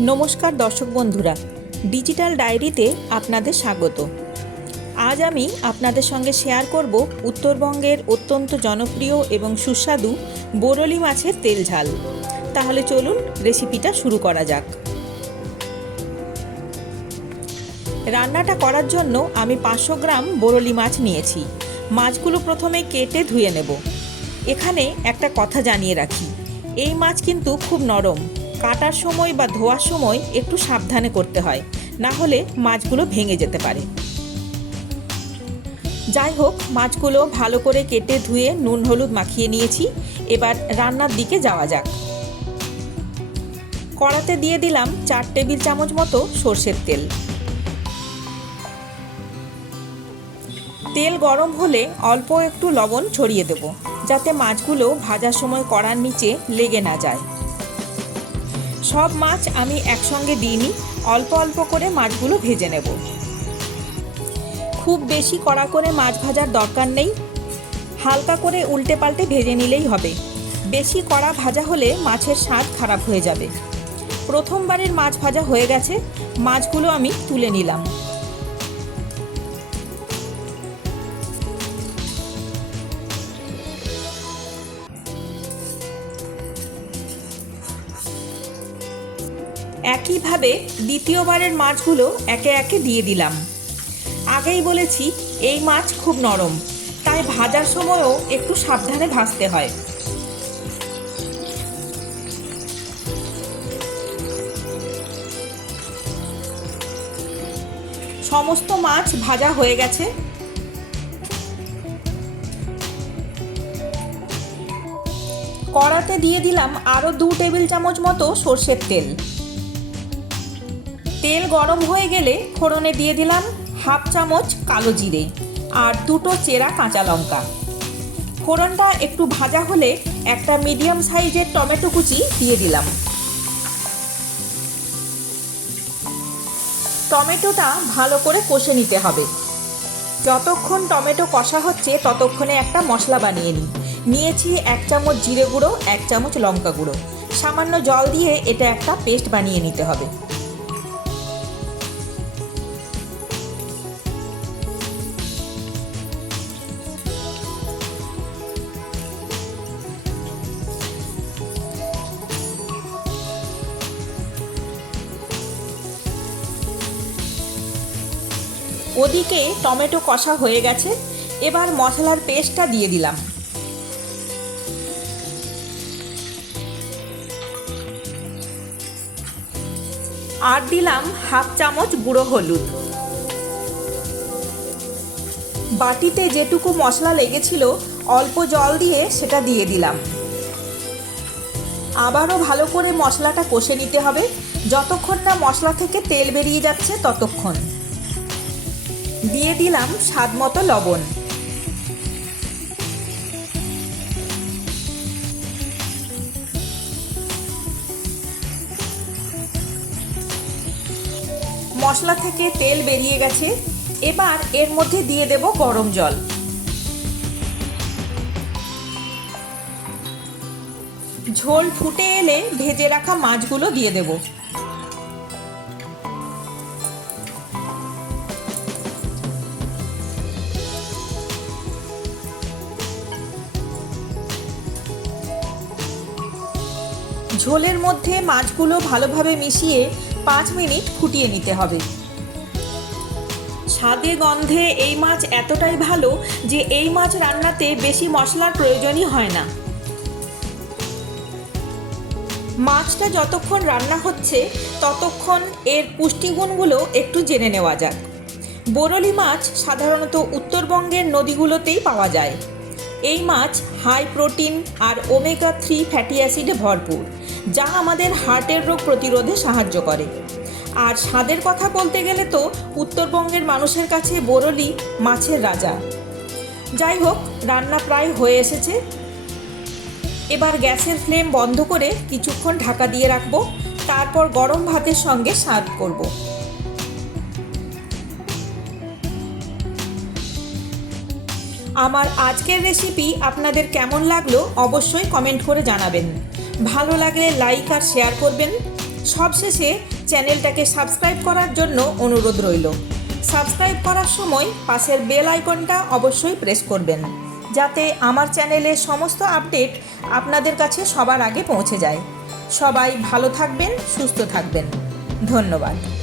নমস্কার দর্শক বন্ধুরা ডিজিটাল ডায়েরিতে আপনাদের স্বাগত। আজ আমি আপনাদের সঙ্গে শেয়ার করব উত্তরবঙ্গের অত্যন্ত জনপ্রিয় এবং সুস্বাদু বোরলি মাছের তেল ঝাল। তাহলে চলুন রেসিপিটা শুরু করা যাক। রান্নাটা করার জন্য আমি পাঁচশো গ্রাম বোরলি মাছ নিয়েছি। মাছগুলো প্রথমে কেটে ধুয়ে নেব। এখানে একটা কথা জানিয়ে রাখি, এই মাছ কিন্তু খুব নরম। কাটার সময় বা ধোয়ার সময় একটু সাবধানে করতে হয়, না হলে মাছগুলো ভেঙে যেতে পারে। যাই হোক, মাছগুলো ভালো করে কেটে ধুয়ে নুন হলুদ মাখিয়ে নিয়েছি। এবার রান্নার দিকে যাওয়া যাক। কড়াতে দিয়ে দিলাম চার টেবিল চামচ মতো সর্ষের তেল। তেল গরম হলে অল্প একটু লবণ ছড়িয়ে দেব, যাতে মাছগুলো ভাজার সময় কড়ার নিচে লেগে না যায়। সব মাছ আমি একসঙ্গে দিই দিইনি অল্প অল্প করে মাছগুলো ভেজে নেব। খুব বেশি কড়া করে মাছ ভাজার দরকার নেই। হালকা করে উল্টে পাল্টে ভেজে নিলেই হবে। বেশি কড়া ভাজা হলে মাছের স্বাদ খারাপ হয়ে যাবে। প্রথমবারের মাছ ভাজা হয়ে গেছে। মাছগুলো আমি তুলে নিলাম। একইভাবে দ্বিতীয়বারের মাছগুলো একে একে দিয়ে দিলাম। আগেই বলেছি, এই মাছ খুব নরম, তাই ভাজার সময়ও একটু সাবধানে ভাজতে হয়। সমস্ত মাছ ভাজা হয়ে গেছে। কড়াতে দিয়ে দিলাম আরও দু টেবিল চামচ মতো সর্ষের তেল। তেল গরম হয়ে গেলে ফোড়নে দিয়ে দিলাম হাফ চামচ কালো জিরে আর দুটো চেরা কাঁচা লঙ্কা। ফোড়নটা একটু ভাজা হলে একটা মিডিয়াম সাইজের টমেটো কুচি দিয়ে দিলাম। টমেটোটা ভালো করে কষে নিতে হবে। যতক্ষণ টমেটো কষা হচ্ছে ততক্ষণে একটা মশলা বানিয়ে নিই। নিয়েছি এক চামচ জিরে গুঁড়ো, এক চামচ লঙ্কা গুঁড়ো। সামান্য জল দিয়ে এটা একটা পেস্ট বানিয়ে নিতে হবে। ওদিকে টমেটো কষা হয়ে গেছে। এবার মশলার পেস্টটা দিয়ে দিলাম। আর দিলাম হাফ চামচ গুঁড়ো হলুদ। বাটিতে যেটুকু মশলা লেগেছিল, অল্প জল দিয়ে সেটা দিয়ে দিলাম। আবারও ভালো করে মশলাটা কষে নিতে হবে। যতক্ষণ না মশলা থেকে তেল বেরিয়ে যাচ্ছে, ততক্ষণ। দিয়ে দিলাম স্বাদ মতো লবণ। মশলা থেকে তেল বেরিয়ে গেছে, এবার এর মধ্যে দিয়ে দেব গরম জল। ঝোল ফুটে এলে ভেজে রাখা মাছগুলো দিয়ে দেবো। ঝোলের মধ্যে মাছগুলো ভালোভাবে মিশিয়ে পাঁচ মিনিট ফুটিয়ে নিতে হবে। স্বাদে গন্ধে এই মাছ এতটাই ভালো যে এই মাছ রান্নাতে বেশি মশলার প্রয়োজনই হয় না। মাছটা যতক্ষণ রান্না হচ্ছে, ততক্ষণ এর পুষ্টিগুণগুলো একটু জেনে নেওয়া যাক। বোরলি মাছ সাধারণত উত্তরবঙ্গের নদীগুলোতেই পাওয়া যায়। এই মাছ হাই প্রোটিন আর ওমেগা থ্রি ফ্যাটি অ্যাসিডে ভরপুর। যা আমাদের হার্টের রোগ প্রতিরোধে সাহায্য করে। আর স্বাদের কথা বলতে গেলে তো উত্তরবঙ্গের মানুষের কাছে বোরলি মাছের রাজা। যাই হোক, রান্না প্রায় হয়ে এসেছে। এবার গ্যাসের ফ্লেম বন্ধ করে কিছুক্ষণ ঢাকা দিয়ে রাখব। তারপর গরম ভাতের সঙ্গে সার্ভ করব। আমার আজকের রেসিপি আপনাদের কেমন লাগল অবশ্যই কমেন্ট করে জানাবেন। ভালো লাগলে লাইক আর শেয়ার করবেন। সবশেষে চ্যানেলটাকে সাবস্ক্রাইব করার জন্য অনুরোধ রইল। সাবস্ক্রাইব করার সময় পাশের বেল আইকনটা অবশ্যই প্রেস করবেন। যাতে আমার চ্যানেলের সমস্ত আপডেট আপনাদের কাছে সবার আগে পৌঁছে যায়। সবাই ভালো থাকবেন, সুস্থ থাকবেন। ধন্যবাদ।